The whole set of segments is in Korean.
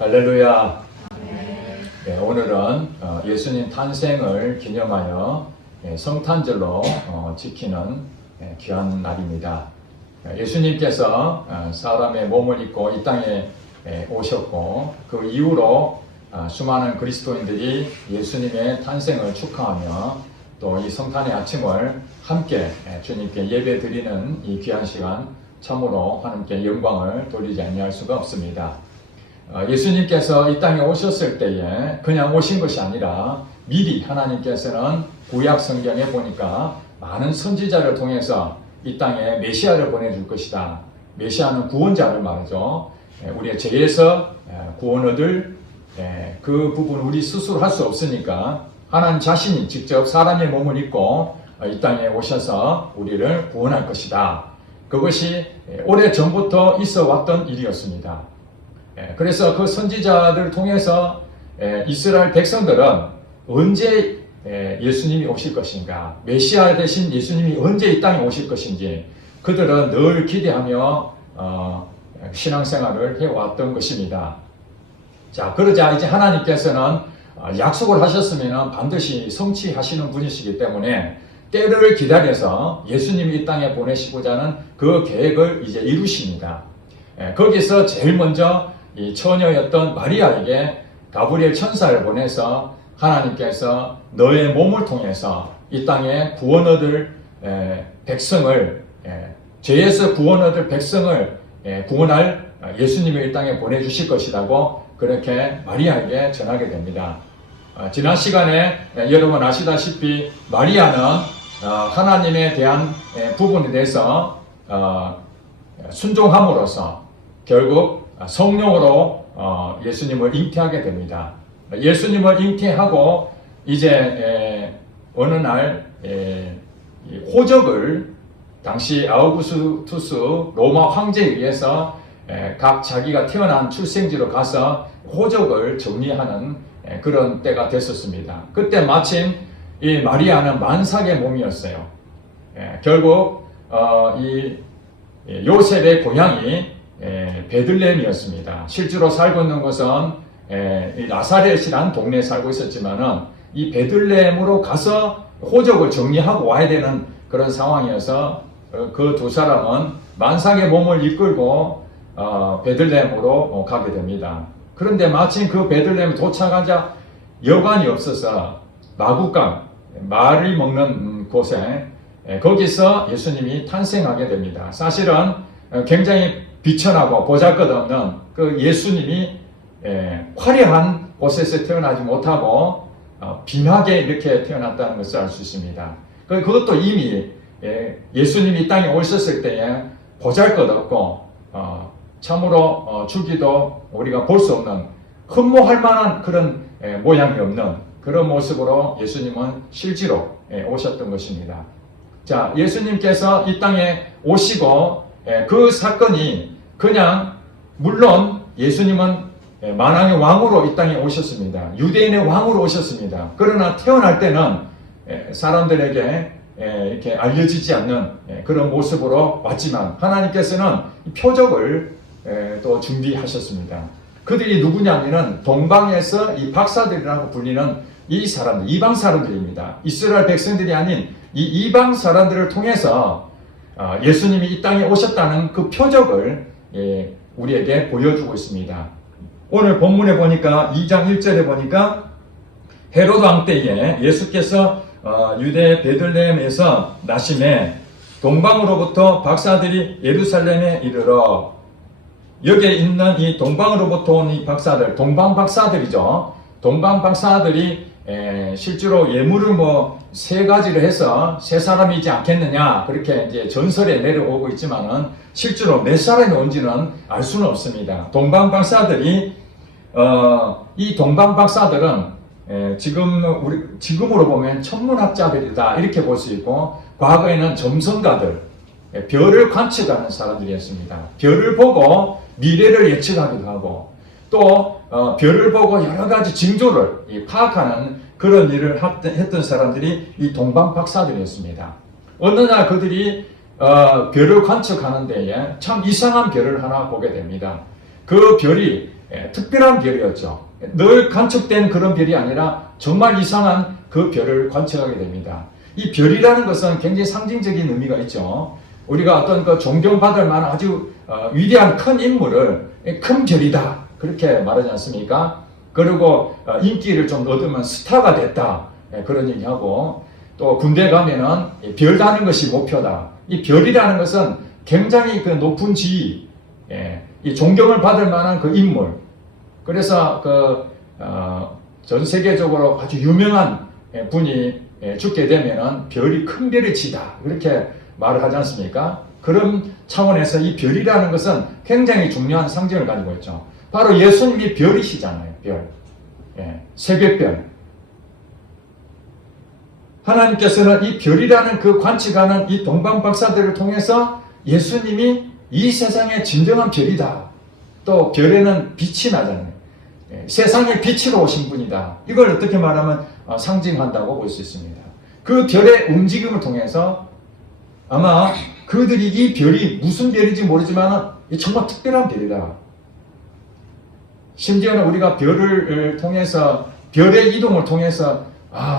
할렐루야. 네, 오늘은 예수님 탄생을 기념하여 성탄절로 지키는 귀한 날입니다. 예수님께서 사람의 몸을 입고 이 땅에 오셨고 그 이후로 수많은 그리스도인들이 예수님의 탄생을 축하하며 또 이 성탄의 아침을 함께 주님께 예배드리는 이 귀한 시간, 참으로 하나님께 영광을 돌리지 아니할 수가 없습니다. 예수님께서 이 땅에 오셨을 때에 그냥 오신 것이 아니라 미리 하나님께서는 구약 성경에 보니까 많은 선지자를 통해서 이 땅에 메시아를 보내줄 것이다. 메시아는 구원자를 말하죠. 우리의 죄에서 구원 얻을 그 부분 우리 스스로 할 수 없으니까 하나님 자신이 직접 사람의 몸을 입고 이 땅에 오셔서 우리를 구원할 것이다. 그것이 오래전부터 있어 왔던 일이었습니다. 그래서 그 선지자들을 통해서 이스라엘 백성들은 언제 예수님이 오실 것인가, 메시아 대신 예수님이 언제 이 땅에 오실 것인지 그들은 늘 기대하며 신앙생활을 해왔던 것입니다. 자, 그러자 이제 하나님께서는 약속을 하셨으면 반드시 성취하시는 분이시기 때문에 때를 기다려서 예수님이 이 땅에 보내시고자 하는 그 계획을 이제 이루십니다. 거기서 제일 먼저 이 처녀였던 마리아에게 가브리엘 천사를 보내서 하나님께서 너의 몸을 통해서 이 땅에 구원 얻을 백성을, 죄에서 구원 얻을 백성을 구원할 예수님을 이 땅에 보내주실 것이라고 그렇게 마리아에게 전하게 됩니다. 지난 시간에 여러분 아시다시피 마리아는 하나님에 대한 부분에 대해서 순종함으로써 결국 성령으로 예수님을 잉태하게 됩니다. 예수님을 잉태하고 이제 어느 날 호적을 당시 아우구스투스 로마 황제에 의해서 각 자기가 태어난 출생지로 가서 호적을 정리하는 그런 때가 됐었습니다. 그때 마침 이 마리아는 만삭의 몸이었어요. 결국 이 요셉의 고향이 베들레헴이었습니다. 실제로 살고 있는 것은 나사렛이라는 동네에 살고 있었지만은 이 베들레헴으로 가서 호적을 정리하고 와야 되는 그런 상황이어서 그 두 사람은 만삭의 몸을 이끌고 베들레헴으로 가게 됩니다. 그런데 마침 그 베들레헴에 도착하자 여관이 없어서 마구간, 말을 먹는 곳에 거기서 예수님이 탄생하게 됩니다. 사실은 굉장히 비천하고 보잘것없는 그 예수님이 화려한 곳에서 태어나지 못하고 빈하게 이렇게 태어났다는 것을 알 수 있습니다. 그것도 이미 예수님이 이 땅에 오셨을 때에 보잘것없고 참으로 주기도 우리가 볼 수 없는 흠모할 만한 그런 모양이 없는 그런 모습으로 예수님은 실제로 오셨던 것입니다. 자, 예수님께서 이 땅에 오시고 그 사건이 그냥 물론 예수님은 만왕의 왕으로 이 땅에 오셨습니다. 유대인의 왕으로 오셨습니다. 그러나 태어날 때는 사람들에게 이렇게 알려지지 않는 그런 모습으로 왔지만 하나님께서는 표적을 또 준비하셨습니다. 그들이 누구냐면은 동방에서 이 박사들이라고 불리는 이 사람들, 이방 사람들입니다. 이스라엘 백성들이 아닌 이 이방 사람들을 통해서 예수님이 이 땅에 오셨다는 그 표적을 우리에게 보여주고 있습니다. 오늘 본문에 보니까 2장 1절에 보니까 헤로드 왕 때에 예수께서 유대 베들레헴에서 나심에 동방으로부터 박사들이 예루살렘에 이르러 여기에 있는 이 동방으로부터 온 이 박사들, 동방 박사들이죠. 동방 박사들이 실제로 예물을 세 가지를 해서 세 사람이지 않겠느냐 그렇게 이제 전설에 내려오고 있지만은 실제로 몇 사람이 온지는 알 수는 없습니다. 동방 박사들이 이 동방 박사들은 지금으로 보면 천문학자들이다 이렇게 볼 수 있고 과거에는 점성가들, 별을 관측하는 사람들이었습니다. 별을 보고 미래를 예측하기도 하고 또 별을 보고 여러 가지 징조를 파악하는 그런 일을 했던 사람들이 이 동방 박사들이었습니다. 어느 날 그들이 별을 관측하는 데에 참 이상한 별을 하나 보게 됩니다. 그 별이 특별한 별이었죠. 늘 관측된 그런 별이 아니라 정말 이상한 그 별을 관측하게 됩니다. 이 별이라는 것은 굉장히 상징적인 의미가 있죠. 우리가 어떤 그 존경받을 만한 아주 위대한 큰 인물을 큰 별이다 그렇게 말하지 않습니까? 그리고 인기를 좀 얻으면 스타가 됐다 그런 얘기하고, 또 군대 가면은 별 다는 것이 목표다. 이 별이라는 것은 굉장히 그 높은 지위, 이 존경을 받을 만한 그 인물. 그래서 전 세계적으로 아주 유명한 분이 죽게 되면은 별이 큰 별이 지다 그렇게 말을 하지 않습니까? 그런 차원에서 이 별이라는 것은 굉장히 중요한 상징을 가지고 있죠. 바로 예수님이 별이시잖아요. 별. 새벽별. 하나님께서는 이 별이라는 그 관측하는 이 동방박사들을 통해서 예수님이 이 세상의 진정한 별이다. 또 별에는 빛이 나잖아요. 세상의 빛으로 오신 분이다. 이걸 어떻게 말하면 상징한다고 볼 수 있습니다. 그 별의 움직임을 통해서 아마 그들이 이 별이 무슨 별인지 모르지만 정말 특별한 별이다. 심지어는 우리가 별을 통해서, 별의 이동을 통해서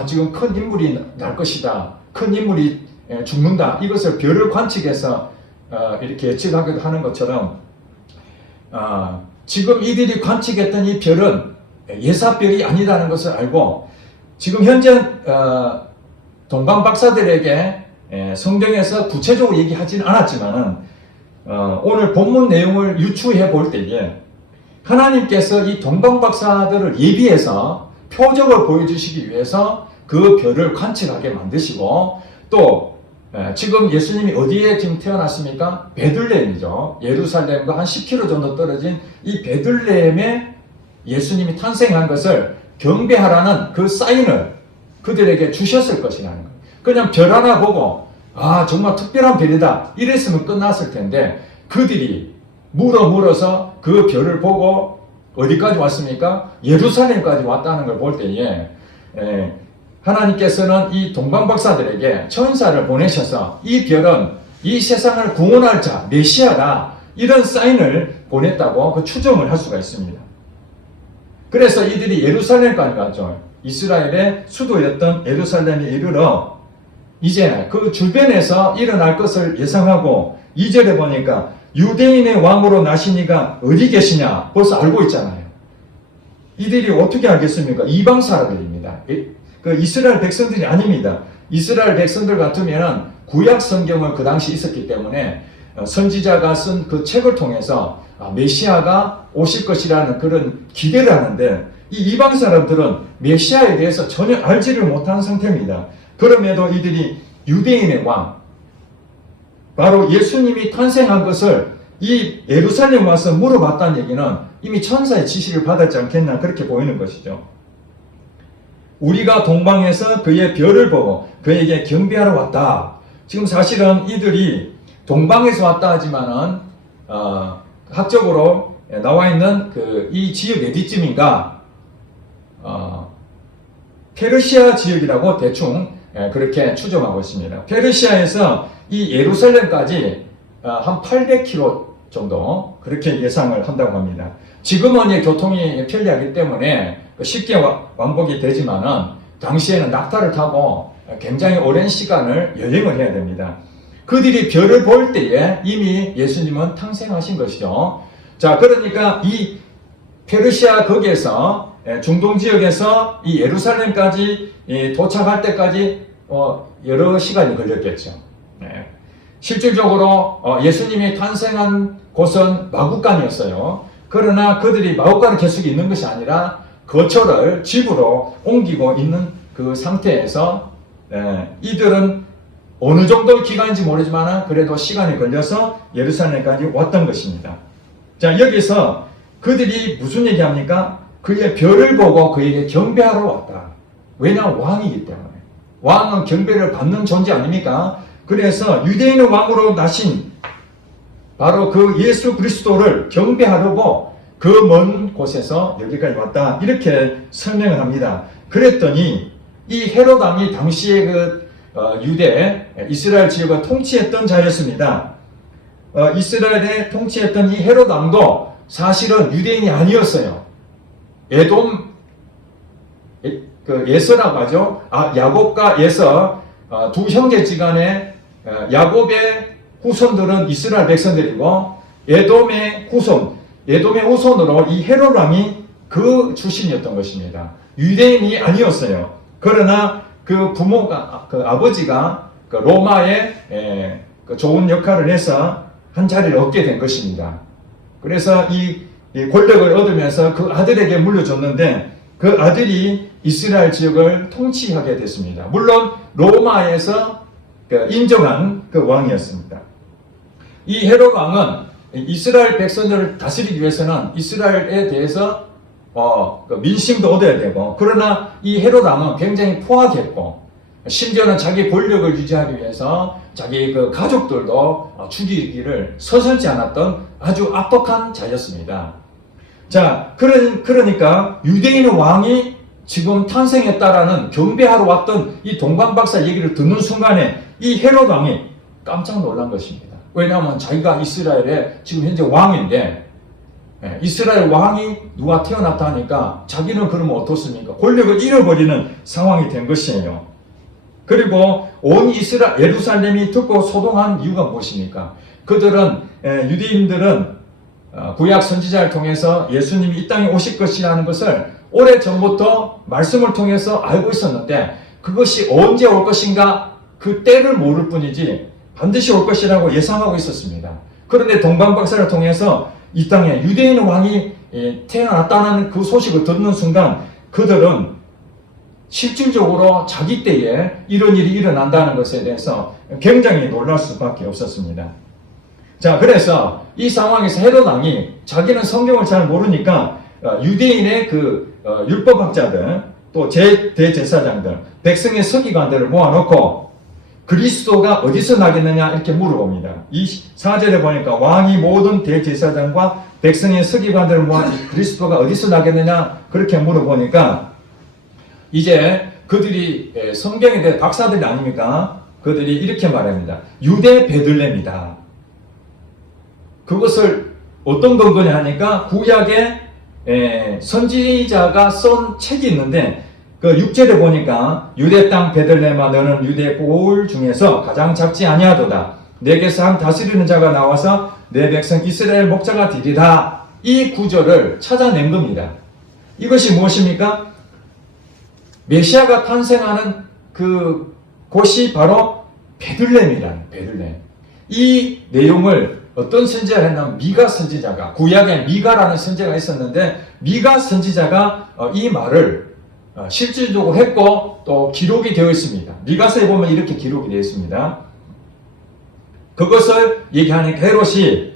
지금 큰 인물이 날 것이다. 큰 인물이 죽는다. 이것을 별을 관측해서 이렇게 예측하기도 하는 것처럼 지금 이들이 관측했던 이 별은 예사별이 아니라는 것을 알고, 지금 현재 동방박사들에게 성경에서 구체적으로 얘기하지는 않았지만 오늘 본문 내용을 유추해 볼 때에 하나님께서 이 동방박사들을 예비해서 표적을 보여주시기 위해서 그 별을 관측하게 만드시고, 또 지금 예수님이 어디에 지금 태어났습니까? 베들레헴이죠. 예루살렘과 한 10km 정도 떨어진 이 베들레헴에 예수님이 탄생한 것을 경배하라는 그 사인을 그들에게 주셨을 것이라는 거예요. 그냥 별 하나 보고 정말 특별한 별이다 이랬으면 끝났을 텐데, 그들이 물어서 그 별을 보고 어디까지 왔습니까? 예루살렘까지 왔다는 걸 볼 때에 하나님께서는 이 동방박사들에게 천사를 보내셔서 이 별은 이 세상을 구원할 자 메시아다 이런 사인을 보냈다고 그 추정을 할 수가 있습니다. 그래서 이들이 예루살렘까지 갔죠. 이스라엘의 수도였던 예루살렘에 이르러 이제 그 주변에서 일어날 것을 예상하고 2절에 보니까 유대인의 왕으로 나시니가 어디 계시냐 벌써 알고 있잖아요. 이들이 어떻게 알겠습니까? 이방 사람들입니다. 그 이스라엘 백성들이 아닙니다. 이스라엘 백성들 같으면 구약 성경을 그 당시 있었기 때문에 선지자가 쓴 그 책을 통해서 메시아가 오실 것이라는 그런 기대를 하는데, 이 이방 사람들은 메시아에 대해서 전혀 알지를 못한 상태입니다. 그럼에도 이들이 유대인의 왕, 바로 예수님이 탄생한 것을 이 예루살렘 와서 물어봤다는 얘기는 이미 천사의 지시를 받았지 않겠나 그렇게 보이는 것이죠. 우리가 동방에서 그의 별을 보고 그에게 경배하러 왔다. 지금 사실은 이들이 동방에서 왔다 하지만은 학적으로 나와 있는 이 지역 어디쯤인가 페르시아 지역이라고 대충 그렇게 추정하고 있습니다. 페르시아에서 이 예루살렘까지 한 800km 정도 그렇게 예상을 한다고 합니다. 지금은 교통이 편리하기 때문에 쉽게 왕복이 되지만은 당시에는 낙타를 타고 굉장히 오랜 시간을 여행을 해야 됩니다. 그들이 별을 볼 때에 이미 예수님은 탄생하신 것이죠. 자, 그러니까 이 페르시아 거기에서 중동 지역에서 이 예루살렘까지 도착할 때까지 여러 시간이 걸렸겠죠. 실질적으로 예수님이 탄생한 곳은 마구간이었어요. 그러나 그들이 마구간에 계속 있는 것이 아니라 거처를 집으로 옮기고 있는 그 상태에서 이들은 어느 정도 기간인지 모르지만 그래도 시간이 걸려서 예루살렘까지 왔던 것입니다. 자, 여기서 그들이 무슨 얘기합니까? 그의 별을 보고 그에게 경배하러 왔다. 왜냐? 왕이기 때문에. 왕은 경배를 받는 존재 아닙니까? 그래서 유대인의 왕으로 나신 바로 그 예수 그리스도를 경배하려고 그 먼 곳에서 여기까지 왔다. 이렇게 설명을 합니다. 그랬더니 이 헤롯 왕이 당시에 유대, 이스라엘 지역을 통치했던 자였습니다. 이스라엘에 통치했던 이 헤롯 왕도 사실은 유대인이 아니었어요. 에돔 그 예서라고 하죠. 야곱과 예서 두 형제지간에 야곱의 후손들은 이스라엘 백성들이고 에돔의 후손으로 이 헤롯 왕이 그 출신이었던 것입니다. 유대인이 아니었어요. 그러나 그 부모가 그 아버지가 그 로마의 그 좋은 역할을 해서 한 자리를 얻게 된 것입니다. 그래서 이 권력을 얻으면서 그 아들에게 물려줬는데 그 아들이 이스라엘 지역을 통치하게 됐습니다. 물론 로마에서 인정한 그 왕이었습니다. 이 헤롯 왕은 이스라엘 백성들을 다스리기 위해서는 이스라엘에 대해서 그 민심도 얻어야 되고, 그러나 이 헤롯 왕은 굉장히 포악했고, 심지어는 자기 권력을 유지하기 위해서 자기 그 가족들도 죽이기를 서슴지 않았던 아주 악독한 자였습니다. 자, 그러니까 유대인 왕이 지금 탄생했다라는 경배하러 왔던 이 동방박사 얘기를 듣는 순간에 이 헤롯 왕이 깜짝 놀란 것입니다. 왜냐하면 자기가 이스라엘의 지금 현재 왕인데, 이스라엘 왕이 누가 태어났다 하니까 자기는 그러면 어떻습니까? 권력을 잃어버리는 상황이 된 것이에요. 그리고 온 예루살렘이 듣고 소동한 이유가 무엇입니까? 그들은 유대인들은 구약 선지자를 통해서 예수님이 이 땅에 오실 것이라는 것을 오래전부터 말씀을 통해서 알고 있었는데, 그것이 언제 올 것인가 그 때를 모를 뿐이지 반드시 올 것이라고 예상하고 있었습니다. 그런데 동방박사를 통해서 이 땅에 유대인 왕이 태어났다는 그 소식을 듣는 순간 그들은 실질적으로 자기 때에 이런 일이 일어난다는 것에 대해서 굉장히 놀랄 수밖에 없었습니다. 자, 그래서 이 상황에서 헤롯 왕이 자기는 성경을 잘 모르니까 유대인의 그 율법학자들, 또 대제사장들, 백성의 서기관들을 모아놓고 그리스도가 어디서 나겠느냐 이렇게 물어봅니다. 이 4절에 보니까 왕이 모든 대제사장과 백성의 서기관들을 모아 그리스도가 어디서 나겠느냐 그렇게 물어보니까 이제 그들이 성경에 대해 박사들이 아닙니까? 그들이 이렇게 말합니다. 유대 베들레헴이다. 그것을 어떤 근거냐 하니까 구약에 선지자가 쓴 책이 있는데 그 6절에 보니까 유대 땅 베들레헴아 너는 유대 볼 중에서 가장 작지 아니하도다. 내게서 한 다스리는 자가 나와서 내 백성 이스라엘 목자가 되리라. 이 구절을 찾아낸 겁니다. 이것이 무엇입니까? 메시아가 탄생하는 그 곳이 바로 베들레헴이라는 베들레헴. 이 내용을 어떤 선지자가 했냐면 미가 선지자가, 구약에 미가라는 선지자가 있었는데 미가 선지자가 이 말을 실질적으로 했고 또 기록이 되어 있습니다. 미가서에 보면 이렇게 기록이 되어 있습니다. 그것을 얘기하니까 헤롯이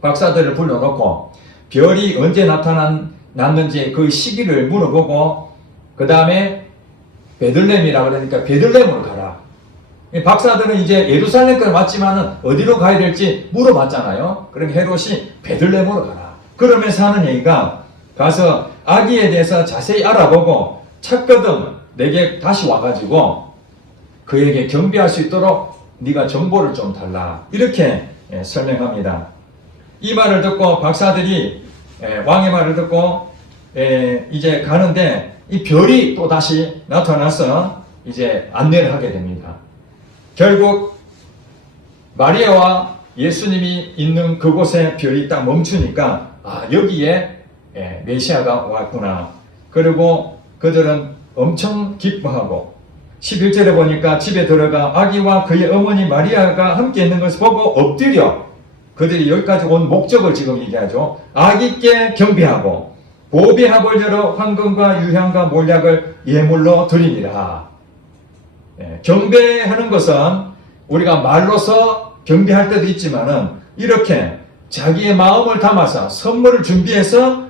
박사들을 불러놓고 별이 언제 나타났는지 그 시기를 물어보고 그 다음에 베들레헴이라 그러니까 베들레헴으로 가라. 박사들은 이제 예루살렘까지 왔지만은 어디로 가야 될지 물어봤잖아요. 그럼 헤롯이 베들레헴으로 가라. 그러면서 하는 얘기가 가서 아기에 대해서 자세히 알아보고 찾거든 내게 다시 와가지고 그에게 경배할 수 있도록 네가 정보를 좀 달라. 이렇게 설명합니다. 이 말을 듣고 박사들이 왕의 말을 듣고 이제 가는데 이 별이 또 다시 나타나서 이제 안내를 하게 됩니다. 결국 마리아와 예수님이 있는 그곳에 별이 딱 멈추니까 여기에 메시아가 왔구나. 그리고 그들은 엄청 기뻐하고 11절에 보니까 집에 들어가 아기와 그의 어머니 마리아가 함께 있는 것을 보고 엎드려 그들이 여기까지 온 목적을 지금 얘기하죠. 아기께 경배하고 보배합을 열어 황금과 유향과 몰약을 예물로 드립니다. 경배하는 것은 우리가 말로서 경배할 때도 있지만은 이렇게 자기의 마음을 담아서 선물을 준비해서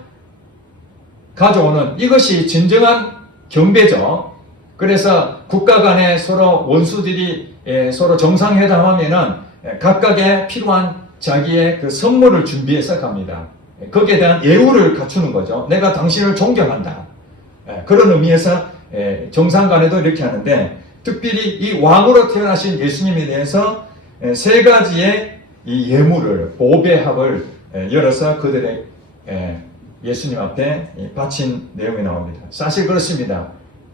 가져오는 이것이 진정한 경배죠. 그래서 국가 간에 서로 원수들이 서로 정상회담하면은 각각의 필요한 자기의 그 선물을 준비해서 갑니다. 거기에 대한 예우를 갖추는 거죠. 내가 당신을 존경한다. 그런 의미에서 정상 간에도 이렇게 하는데 특별히 이 왕으로 태어나신 예수님에 대해서 세 가지의 이 예물을 보배합을 열어서 그들의 예수님 앞에 바친 내용이 나옵니다. 사실 그렇습니다.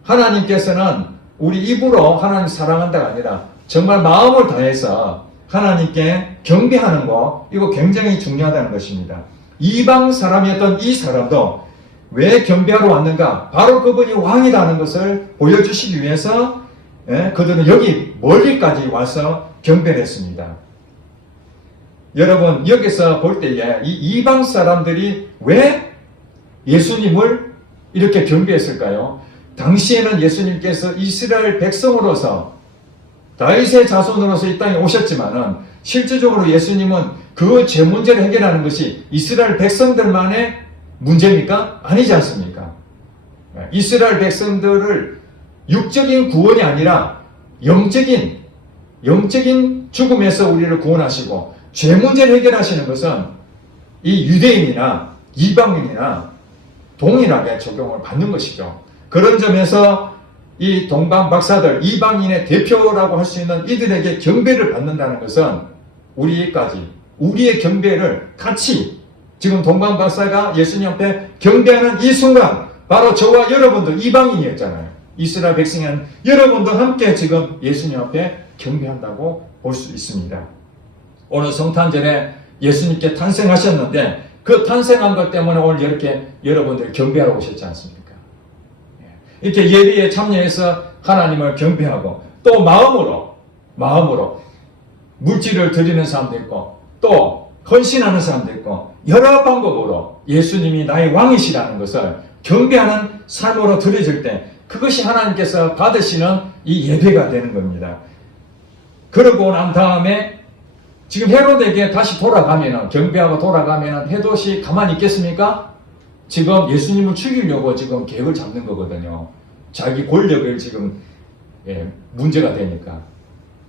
하나님께서는 우리 입으로 하나님 사랑한다가 아니라 정말 마음을 다해서 하나님께 경배하는 거, 이거 굉장히 중요하다는 것입니다. 이방 사람이었던 이 사람도 왜 경배하러 왔는가? 바로 그분이 왕이라는 것을 보여주시기 위해서 그들은 여기 멀리까지 와서 경배를 했습니다. 여러분, 여기서 볼 때에 이 이방 사람들이 왜 예수님을 이렇게 경배했을까요? 당시에는 예수님께서 이스라엘 백성으로서 다윗의 자손으로서 이 땅에 오셨지만은 실질적으로 예수님은 그 죄 문제를 해결하는 것이 이스라엘 백성들만의 문제입니까? 아니지 않습니까? 이스라엘 백성들을 육적인 구원이 아니라 영적인 죽음에서 우리를 구원하시고 죄 문제를 해결하시는 것은 이 유대인이나 이방인이나 동일하게 적용을 받는 것이죠. 그런 점에서 이 동방 박사들, 이방인의 대표라고 할 수 있는 이들에게 경배를 받는다는 것은 우리의 경배를 같이 지금 동방 박사가 예수님 앞에 경배하는 이 순간 바로 저와 여러분도 이방인이었잖아요. 이스라엘 백성은 여러분도 함께 지금 예수님 앞에 경배한다고 볼 수 있습니다. 오늘 성탄절에 예수님께 탄생하셨는데 그 탄생한 것 때문에 오늘 이렇게 여러분들 경배하러 오셨지 않습니까? 이렇게 예배에 참여해서 하나님을 경배하고 또 마음으로 물질을 드리는 사람도 있고 또 헌신하는 사람도 있고 여러 방법으로 예수님이 나의 왕이시라는 것을 경배하는 삶으로 드려질 때 그것이 하나님께서 받으시는 이 예배가 되는 겁니다. 그러고 난 다음에 지금 헤롯에게 다시 돌아가면은 경배하고 돌아가면은 헤롯이 가만히 있겠습니까? 지금 예수님을 죽이려고 지금 계획을 잡는 거거든요. 자기 권력을 지금 문제가 되니까.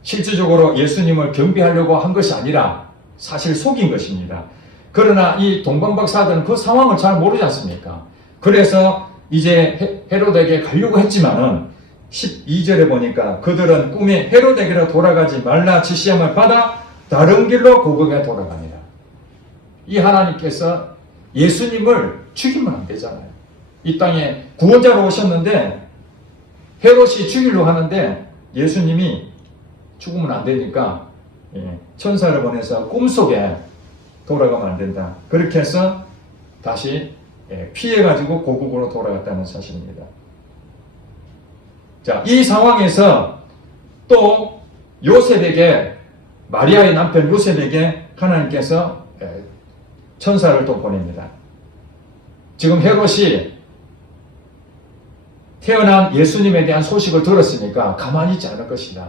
실질적으로 예수님을 경배하려고 한 것이 아니라 사실 속인 것입니다. 그러나 이 동방박사들은 그 상황을 잘 모르지 않습니까? 그래서 이제 헤롯에게 가려고 했지만은 12절에 보니까 그들은 꿈에 헤롯에게로 돌아가지 말라 지시함을 받아 다른 길로 고국에 돌아갑니다. 이 하나님께서 예수님을 죽이면 안 되잖아요. 이 땅에 구원자로 오셨는데 헤롯이 죽이려고 하는데 예수님이 죽으면 안 되니까 천사를 보내서 꿈속에 돌아가면 안 된다. 그렇게 해서 다시 피해가지고 고국으로 돌아갔다는 사실입니다. 자, 이 상황에서 또 요셉에게 마리아의 남편 요셉에게 하나님께서 천사를 또 보냅니다. 지금 헤롯이 태어난 예수님에 대한 소식을 들었으니까 가만히 있지 않을 것이다.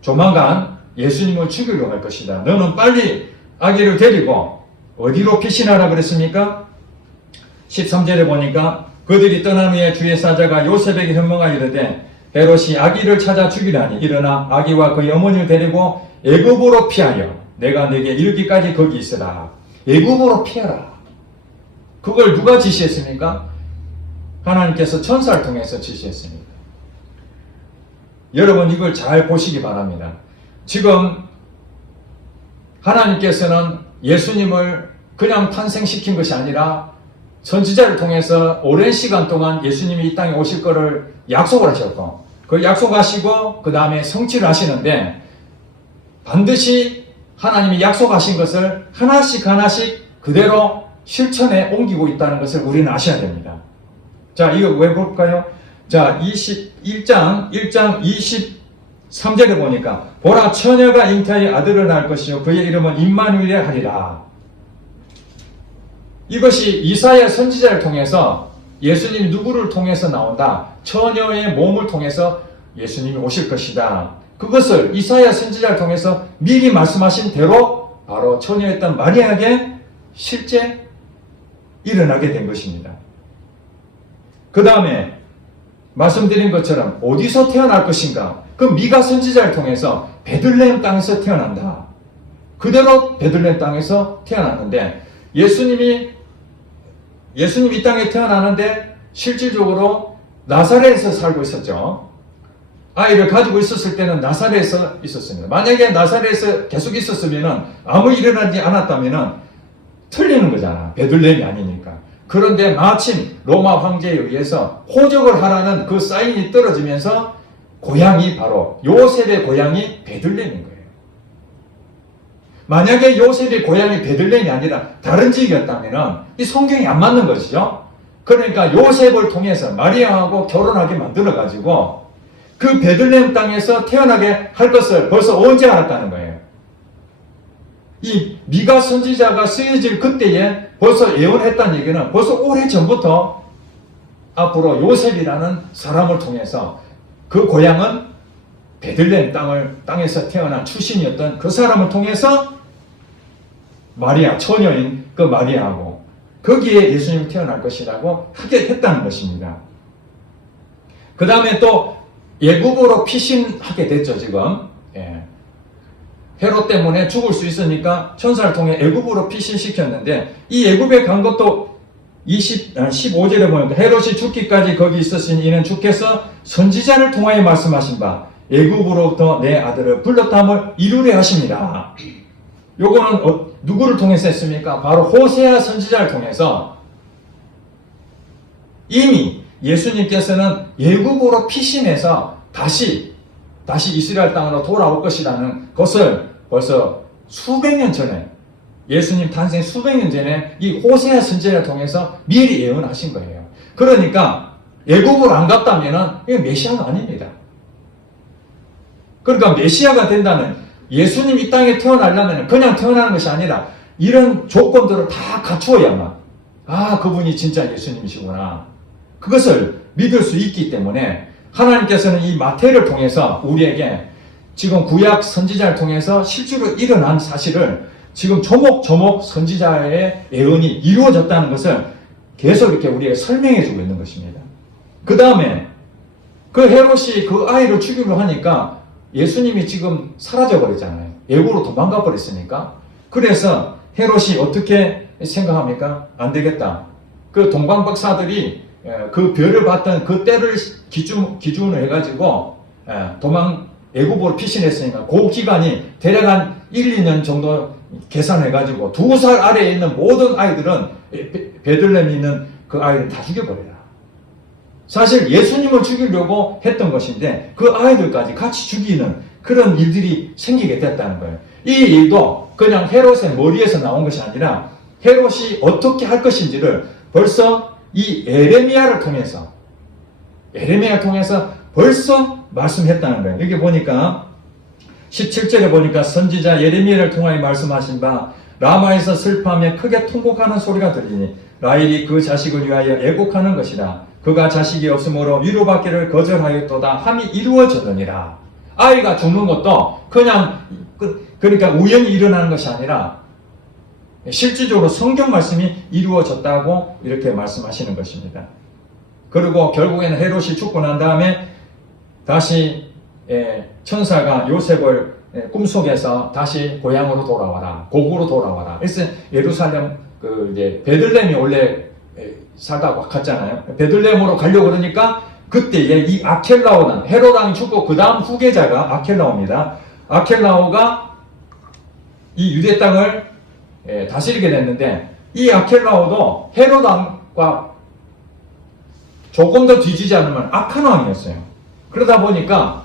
조만간 예수님을 죽이려고 할 것이다. 너는 빨리 아기를 데리고 어디로 피신하라 그랬습니까? 13절에 보니까 그들이 떠난 후에 주의 사자가 요셉에게 현명하여 이르되 헤롯이 아기를 찾아 죽이라니 일어나 아기와 그의 어머니를 데리고 애굽으로 피하여 내가 네게 이르기까지 거기 있으라. 애굽으로 피하라. 그걸 누가 지시했습니까? 하나님께서 천사를 통해서 지시했습니다. 여러분 이걸 잘 보시기 바랍니다. 지금 하나님께서는 예수님을 그냥 탄생시킨 것이 아니라 선지자를 통해서 오랜 시간 동안 예수님이 이 땅에 오실 것을 약속을 하셨고 그 약속하시고 그 다음에 성취를 하시는데 반드시 하나님이 약속하신 것을 하나씩 그대로 실천에 옮기고 있다는 것을 우리는 아셔야 됩니다. 자, 이거 왜 볼까요? 자, 1장 23절에 보니까 보라 처녀가 잉태하여 아들을 낳을 것이요 그의 이름은 임마누엘이라 하리라. 이것이 이사야 선지자를 통해서 예수님이 누구를 통해서 나온다? 처녀의 몸을 통해서 예수님이 오실 것이다. 그것을 이사야 선지자를 통해서 미리 말씀하신 대로 바로 처녀였던 마리아에게 실제 일어나게 된 것입니다. 그 다음에 말씀드린 것처럼 어디서 태어날 것인가? 그 미가 선지자를 통해서 베들레헴 땅에서 태어난다. 그대로 베들레헴 땅에서 태어났는데 예수님이 이 땅에 태어나는데 실질적으로 나사렛에서 살고 있었죠. 아이를 가지고 있었을 때는 나사렛에서 있었습니다. 만약에 나사렛에서 계속 있었으면 아무 일어나지 않았다면 틀리는 거잖아. 베들레헴이 아니니까. 그런데 마침 로마 황제에 의해서 호적을 하라는 그 사인이 떨어지면서 고향이 바로 요셉의 고향이 베들레헴인 거예요. 만약에 요셉의 고향이 베들레헴이 아니라 다른 지역이었다면 이 성경이 안 맞는 것이죠. 그러니까 요셉을 통해서 마리아하고 결혼하게 만들어가지고 그 베들레헴 땅에서 태어나게 할 것을 벌써 언제 알았다는 거예요. 이 미가 선지자가 쓰여질 그때에 벌써 예언했다는 얘기는 벌써 오래전부터 앞으로 요셉이라는 사람을 통해서 그 고향은 베들레헴 땅에서 태어난 출신이었던 그 사람을 통해서 마리아, 처녀인 그 마리아하고 거기에 예수님이 태어날 것이라고 하게 했다는 것입니다. 그 다음에 또 애굽으로 피신하게 됐죠, 지금. 예. 헤롯 때문에 죽을 수 있으니까 천사를 통해 애굽으로 피신시켰는데 이 애굽에 간 것도 15절에 보니까 헤롯이 죽기까지 거기 있었으니 이는 주께서 선지자를 통하여 말씀하신 바 애굽으로부터 내 아들을 불렀다함을 이루려 하십니다. 요거는 누구를 통해서 했습니까? 바로 호세아 선지자를 통해서 이미 예수님께서는 애굽으로 피신해서 다시 이스라엘 땅으로 돌아올 것이라는 것을 벌써 수백 년 전에 예수님 탄생 수백 년 전에 이 호세아 선지자를 통해서 미리 예언하신 거예요. 그러니까 애굽으로 안 갔다면 이게 메시아가 아닙니다. 그러니까 메시아가 된다는 예수님 이 땅에 태어나려면 그냥 태어나는 것이 아니라 이런 조건들을 다 갖추어야만 그분이 진짜 예수님이시구나. 그것을 믿을 수 있기 때문에 하나님께서는 이 마태를 통해서 우리에게 지금 구약 선지자를 통해서 실제로 일어난 사실을 지금 조목조목 선지자의 예언이 이루어졌다는 것을 계속 이렇게 우리에게 설명해 주고 있는 것입니다. 그 다음에 그 헤롯이 그 아이를 죽이려 하니까 예수님이 지금 사라져 버렸잖아요. 애국으로 도망가 버렸으니까. 그래서 헤롯이 어떻게 생각합니까? 안 되겠다. 그 동방박사들이 그 별을 봤던 그 때를 기준으로 해가지고 애국으로 피신했으니까 그 기간이 대략 한 1, 2년 정도 계산해가지고 2살 아래에 있는 모든 아이들은 베들레헴에 있는 그 아이를 다 죽여버려라. 사실 예수님을 죽이려고 했던 것인데 그 아이들까지 같이 죽이는 그런 일들이 생기게 됐다는 거예요. 이 일도 그냥 헤롯의 머리에서 나온 것이 아니라 헤롯이 어떻게 할 것인지를 벌써 이 에레미야를 통해서 벌써 말씀했다는 거예요. 여기 보니까 17절에 보니까 선지자 예레미야를 통하여 말씀하신 바 라마에서 슬퍼하며 크게 통곡하는 소리가 들리니 라헬이 그 자식을 위하여 애곡하는 것이라. 그가 자식이 없으므로 위로받기를 거절하였도다 함이 이루어졌느니라. 아이가 죽는 것도 그냥 그러니까 우연히 일어나는 것이 아니라 실질적으로 성경 말씀이 이루어졌다고 이렇게 말씀하시는 것입니다. 그리고 결국에는 헤롯이 죽고 난 다음에 다시 천사가 요셉을 꿈속에서 다시 고향으로 돌아와라, 고국으로 돌아와라. 그래서 예루살렘 이제 베들레헴이 원래 살다가 갔잖아요. 베들레헴으로 가려고 그러니까 그때에 이 아켈라오는 헤롯 왕이 죽고 그 다음 후계자가 아켈라오입니다. 아켈라오가 이 유대 땅을 다스리게 됐는데 이 아켈라오도 헤롯 왕과 조금 더 뒤지지 않으면 악한 왕이었어요. 그러다 보니까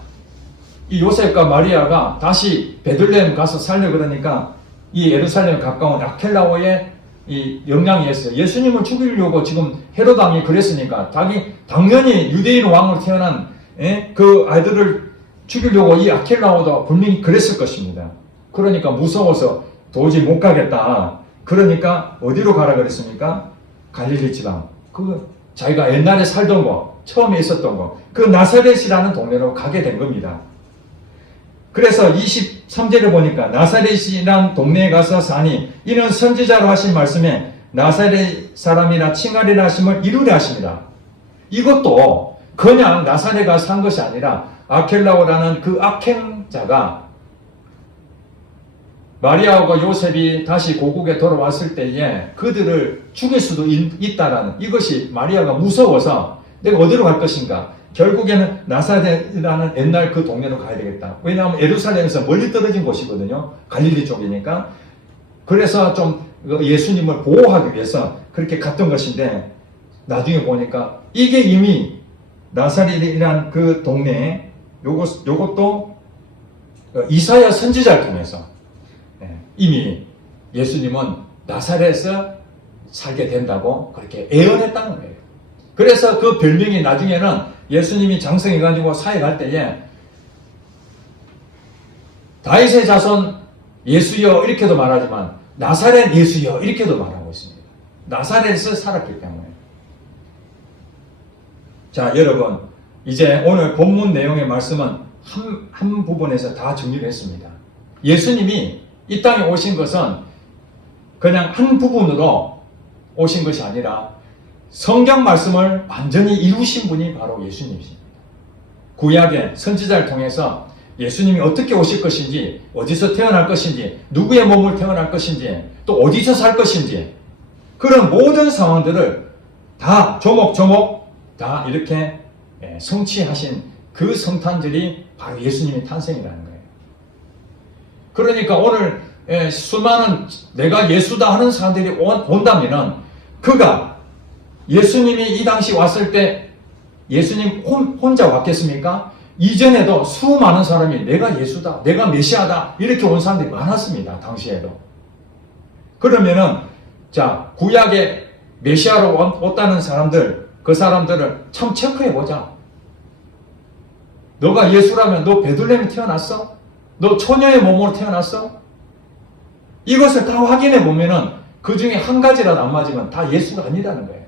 이 요셉과 마리아가 다시 베들레헴 가서 살려 그러니까 이 예루살렘에 가까운 아켈라오의 이 영향이 있어요. 예수님을 죽이려고 지금 헤롯 왕이 그랬으니까 당연히 유대인 왕으로 태어난 그 아이들을 죽이려고 이 아켈라오도 분명히 그랬을 것입니다. 그러니까 무서워서 도저히 못 가겠다. 그러니까 어디로 가라 그랬습니까? 갈릴리 지방. 자기가 옛날에 살던 거, 처음에 있었던 거, 그 나사렛이라는 동네로 가게 된 겁니다. 그래서 23절에 보니까 나사렛이란 동네에 가서 사니 이는 선지자로 하신 말씀에 나사렛 사람이라 칭하리라 하심을 이루려 하십니다. 이것도 그냥 나사렛에 가서 산 것이 아니라 아켈라오라는 그 악행자가 마리아와 요셉이 다시 고국에 돌아왔을 때에 그들을 죽일 수도 있다라는 이것이 마리아가 무서워서 내가 어디로 갈 것인가? 결국에는 나사렛이라는 옛날 그 동네로 가야 되겠다. 왜냐하면 예루살렘에서 멀리 떨어진 곳이거든요. 갈릴리 쪽이니까. 그래서 좀 예수님을 보호하기 위해서 그렇게 갔던 것인데, 나중에 보니까 이게 이미 나사렛이라는 그 동네에 요것도 이사야 선지자를 통해서 이미 예수님은 나사렛에서 살게 된다고 그렇게 예언했다는 거예요. 그래서 그 별명이 나중에는 예수님이 장성해가지고 사역할 때에 다윗의 자손 예수여 이렇게도 말하지만 나사렛 예수여 이렇게도 말하고 있습니다. 나사렛에서 살았기 때문에. 자, 여러분, 이제 오늘 본문 내용의 말씀은 한 부분에서 다 정리를 했습니다. 예수님이 이 땅에 오신 것은 그냥 한 부분으로 오신 것이 아니라 성경 말씀을 완전히 이루신 분이 바로 예수님이십니다. 구약의 선지자를 통해서 예수님이 어떻게 오실 것인지, 어디서 태어날 것인지, 누구의 몸을 태어날 것인지, 또 어디서 살 것인지, 그런 모든 상황들을 다 조목조목 다 이렇게 성취하신 그 성탄절이 바로 예수님의 탄생이라는 거예요. 그러니까 오늘 수많은 내가 예수다 하는 사람들이 온다면은 그가 예수님이 이 당시 왔을 때 예수님 혼자 왔겠습니까? 이전에도 수많은 사람이 내가 예수다, 내가 메시아다 이렇게 온 사람들이 많았습니다. 당시에도. 그러면은 자, 구약의 메시아로 왔다는 사람들, 그 사람들을 참 체크해보자. 너가 예수라면 너 베들레헴에 태어났어? 너 처녀의 몸으로 태어났어? 이것을 다 확인해 보면은 그 중에 한 가지라도 안 맞으면 다 예수가 아니라는 거예요.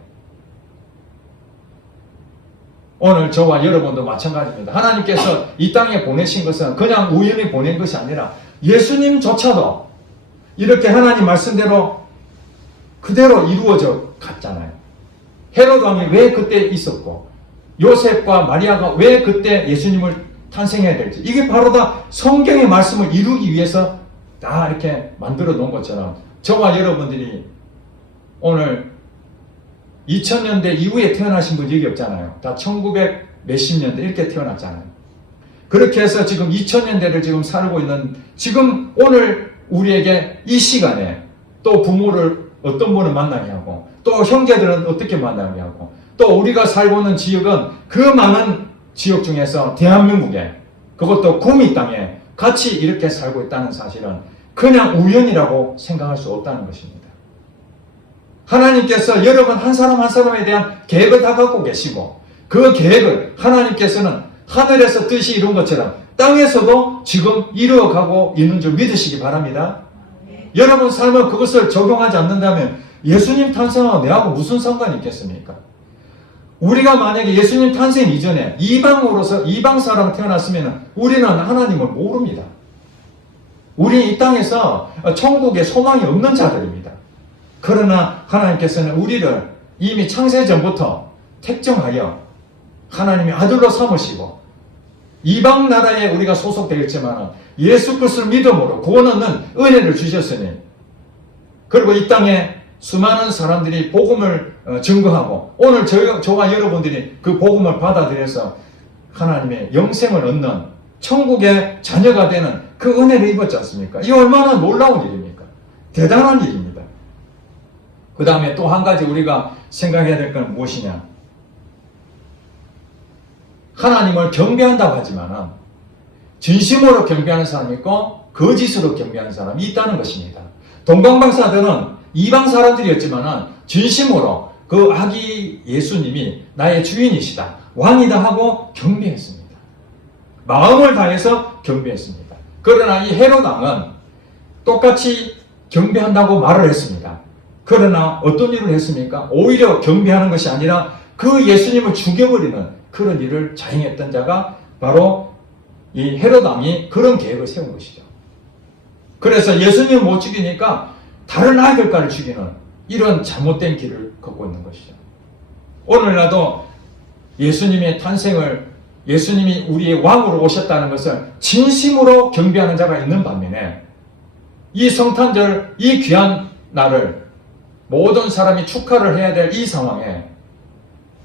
오늘 저와 여러분도 마찬가지입니다. 하나님께서 이 땅에 보내신 것은 그냥 우연히 보낸 것이 아니라 예수님조차도 이렇게 하나님 말씀대로 그대로 이루어져 갔잖아요. 헤롯 왕이 왜 그때 있었고 요셉과 마리아가 왜 그때 예수님을 탄생해야 될지, 이게 바로 다 성경의 말씀을 이루기 위해서 다 이렇게 만들어 놓은 것처럼 저와 여러분들이 오늘 2000년대 이후에 태어나신 분 여기 없잖아요. 다 1900 몇십 년대 이렇게 태어났잖아요. 그렇게 해서 지금 2000년대를 지금 살고 있는, 지금 오늘 우리에게 이 시간에 또 부모를 어떤 분을 만나게 하고, 또 형제들은 어떻게 만나게 하고, 또 우리가 살고 있는 지역은 그 많은 지역 중에서 대한민국에, 그것도 구미 땅에 같이 이렇게 살고 있다는 사실은 그냥 우연이라고 생각할 수 없다는 것입니다. 하나님께서 여러분 한 사람 한 사람에 대한 계획을 다 갖고 계시고, 그 계획을 하나님께서는 하늘에서 뜻이 이룬 것처럼 땅에서도 지금 이루어가고 있는 줄 믿으시기 바랍니다. 여러분 삶은 그것을 적용하지 않는다면 예수님 탄생하고 내하고 무슨 상관이 있겠습니까? 우리가 만약에 예수님 탄생 이전에 이방으로서 이방 사람 태어났으면 우리는 하나님을 모릅니다. 우리 이 땅에서 천국에 소망이 없는 자들입니다. 그러나 하나님께서는 우리를 이미 창세 전부터 택정하여 하나님의 아들로 삼으시고, 이방 나라에 우리가 소속되겠지만 예수 그리스도를 믿음으로 구원 얻는 은혜를 주셨으니, 그리고 이 땅에 수많은 사람들이 복음을 증거하고 오늘 저와 여러분들이 그 복음을 받아들여서 하나님의 영생을 얻는 천국의 자녀가 되는 그 은혜를 입었지 않습니까? 이 얼마나 놀라운 일입니까? 대단한 일입니다. 그 다음에 또 한 가지 우리가 생각해야 될 건 무엇이냐? 하나님을 경배한다고 하지만 진심으로 경배하는 사람이 있고 거짓으로 경배하는 사람이 있다는 것입니다. 동방박사들은 이방 사람들이었지만 진심으로 그 아기 예수님이 나의 주인이시다, 왕이다 하고 경배했습니다. 마음을 다해서 경배했습니다. 그러나 이 헤롯 왕은 똑같이 경배한다고 말을 했습니다. 그러나 어떤 일을 했습니까? 오히려 경배하는 것이 아니라 그 예수님을 죽여버리는 그런 일을 자행했던 자가 바로 이 헤롯 왕이 그런 계획을 세운 것이죠. 그래서 예수님을 못 죽이니까 다른 아이들까지 죽이는 이런 잘못된 길을 걷고 있는 것이죠. 오늘날도 예수님의 탄생을, 예수님이 우리의 왕으로 오셨다는 것을 진심으로 경배하는 자가 있는 반면에 이 성탄절, 이 귀한 날을 모든 사람이 축하를 해야 될 이 상황에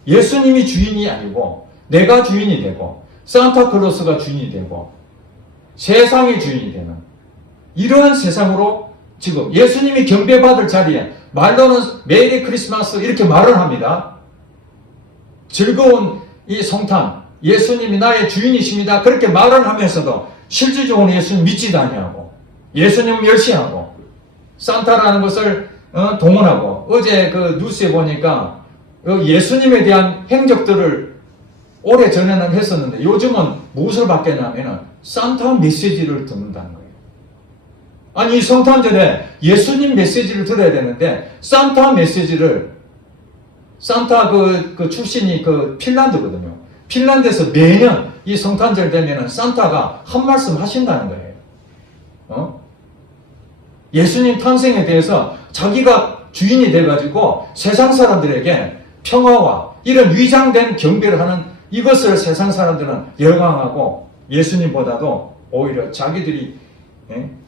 예수님이 주인이 아니고 내가 주인이 되고 산타클로스가 주인이 되고 세상이 주인이 되는 이러한 세상으로 지금 예수님이 경배받을 자리에 말로는 메리 크리스마스 이렇게 말을 합니다. 즐거운 이 성탄, 예수님이 나의 주인이십니다. 그렇게 말을 하면서도 실질적으로 예수님 믿지도 아니하고 예수님 멸시하고 산타라는 것을 동원하고 어제 그 뉴스에 보니까 예수님에 대한 행적들을 오래 전에는 했었는데 요즘은 무엇을 받겠냐면 산타 메시지를 듣는다는 거예요. 아니 이 성탄절에 예수님 메시지를 들어야 되는데 산타 메시지를 산타 그 출신이 그 핀란드거든요. 핀란드에서 매년 이 성탄절 되면은 산타가 한 말씀 하신다는 거예요. 예수님 탄생에 대해서 자기가 주인이 돼가지고 세상 사람들에게 평화와 이런 위장된 경배를 하는 이것을 세상 사람들은 열광하고 예수님보다도 오히려 자기들이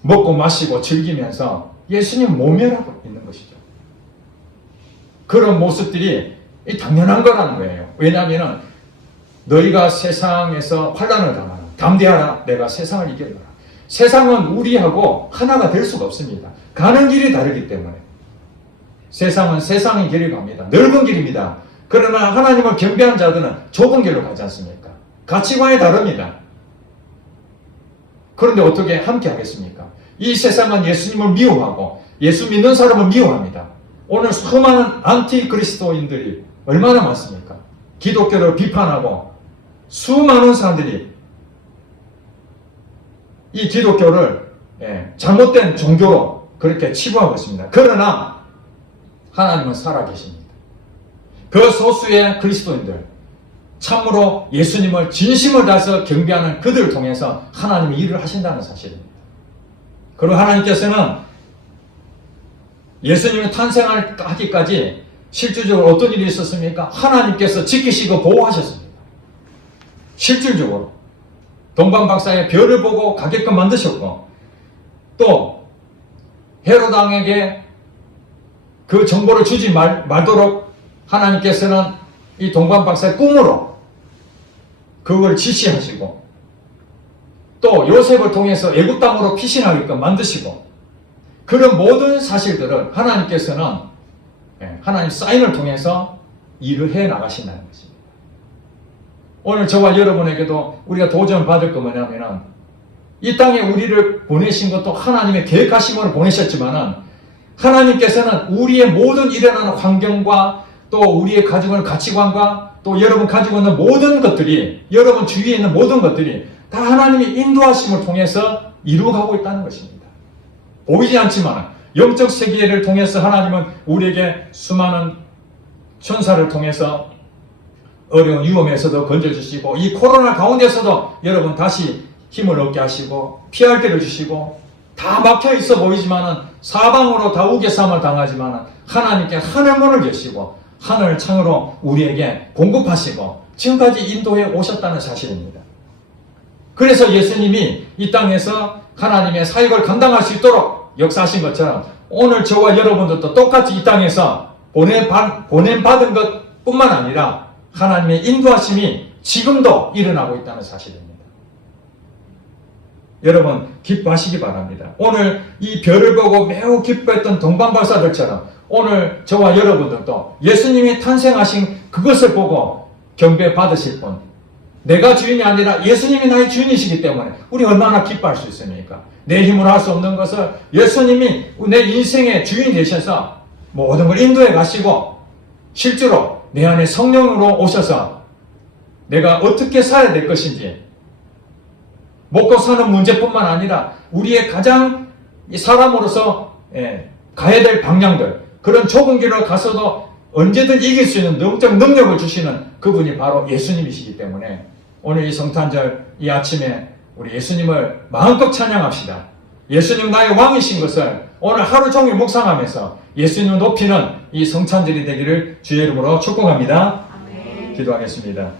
먹고 마시고 즐기면서 예수님 모멸하고 있는 것이죠. 그런 모습들이 당연한 거라는 거예요. 왜냐하면 너희가 세상에서 환난을 당하라. 담대하라. 내가 세상을 이겨라. 세상은 우리하고 하나가 될 수가 없습니다. 가는 길이 다르기 때문에. 세상은 세상의 길을 갑니다. 넓은 길입니다. 그러나 하나님을 경배하는 자들은 좁은 길로 가지 않습니까? 가치관이 다릅니다. 그런데 어떻게 함께 하겠습니까? 이 세상은 예수님을 미워하고 예수 믿는 사람을 미워합니다. 오늘 수많은 안티 그리스도인들이 얼마나 많습니까? 기독교를 비판하고 수많은 사람들이 이 기독교를 잘못된 종교로 그렇게 치부하고 있습니다. 그러나 하나님은 살아계십니다. 그 소수의 그리스도인들, 참으로 예수님을 진심을 다해서 경배하는 그들을 통해서 하나님이 일을 하신다는 사실입니다. 그리고 하나님께서는 예수님이 탄생하기까지 실질적으로 어떤 일이 있었습니까? 하나님께서 지키시고 보호하셨습니다. 실질적으로 동방박사의 별을 보고 가게끔 만드셨고 또 헤롯 왕에게 그 정보를 주지 말도록 하나님께서는 이 동방박사의 꿈으로 그걸 지시하시고 또 요셉을 통해서 애굽 땅으로 피신하게끔 만드시고 그런 모든 사실들을 하나님께서는 하나님 사인을 통해서 일을 해 나가신다는 것입니다. 오늘 저와 여러분에게도 우리가 도전을 받을 거 뭐냐면은 이 땅에 우리를 보내신 것도 하나님의 계획하심으로 보내셨지만은 하나님께서는 우리의 모든 일어나는 환경과 또 우리의 가지고 있는 가치관과 또 여러분 가지고 있는 모든 것들이 여러분 주위에 있는 모든 것들이 다 하나님의 인도하심을 통해서 이루어가고 있다는 것입니다. 보이지 않지만 영적 세계를 통해서 하나님은 우리에게 수많은 천사를 통해서 어려운 위험에서도 건져주시고 이 코로나 가운데서도 여러분 다시 힘을 얻게 하시고 피할 길을 주시고 다 막혀 있어 보이지만은 사방으로 다 우겨쌈을 당하지만은 하나님께 하늘문을 여시고 하늘 창으로 우리에게 공급하시고 지금까지 인도해 오셨다는 사실입니다. 그래서 예수님이 이 땅에서 하나님의 사역을 감당할 수 있도록 역사하신 것처럼 오늘 저와 여러분들도 똑같이 이 땅에서 보냄받은 것뿐만 아니라 하나님의 인도하심이 지금도 일어나고 있다는 사실입니다. 여러분 기뻐하시기 바랍니다. 오늘 이 별을 보고 매우 기뻐했던 동방박사들처럼 오늘 저와 여러분들도 예수님이 탄생하신 그것을 보고 경배 받으실 분, 내가 주인이 아니라 예수님이 나의 주인이시기 때문에 우리 얼마나 기뻐할 수 있습니까? 내 힘으로 할 수 없는 것을 예수님이 내 인생의 주인이 되셔서 모든 걸 인도해 가시고 실제로 내 안에 성령으로 오셔서 내가 어떻게 살아야 될 것인지 먹고 사는 문제뿐만 아니라 우리의 가장 사람으로서 가야 될 방향들 그런 좁은 길을 가서도 언제든 이길 수 있는 영적 능력을 주시는 그분이 바로 예수님이시기 때문에 오늘 이 성탄절 이 아침에 우리 예수님을 마음껏 찬양합시다. 예수님 나의 왕이신 것을 오늘 하루 종일 묵상하면서 예수님을 높이는 이 성탄절이 되기를 주의 이름으로 축복합니다. 기도하겠습니다.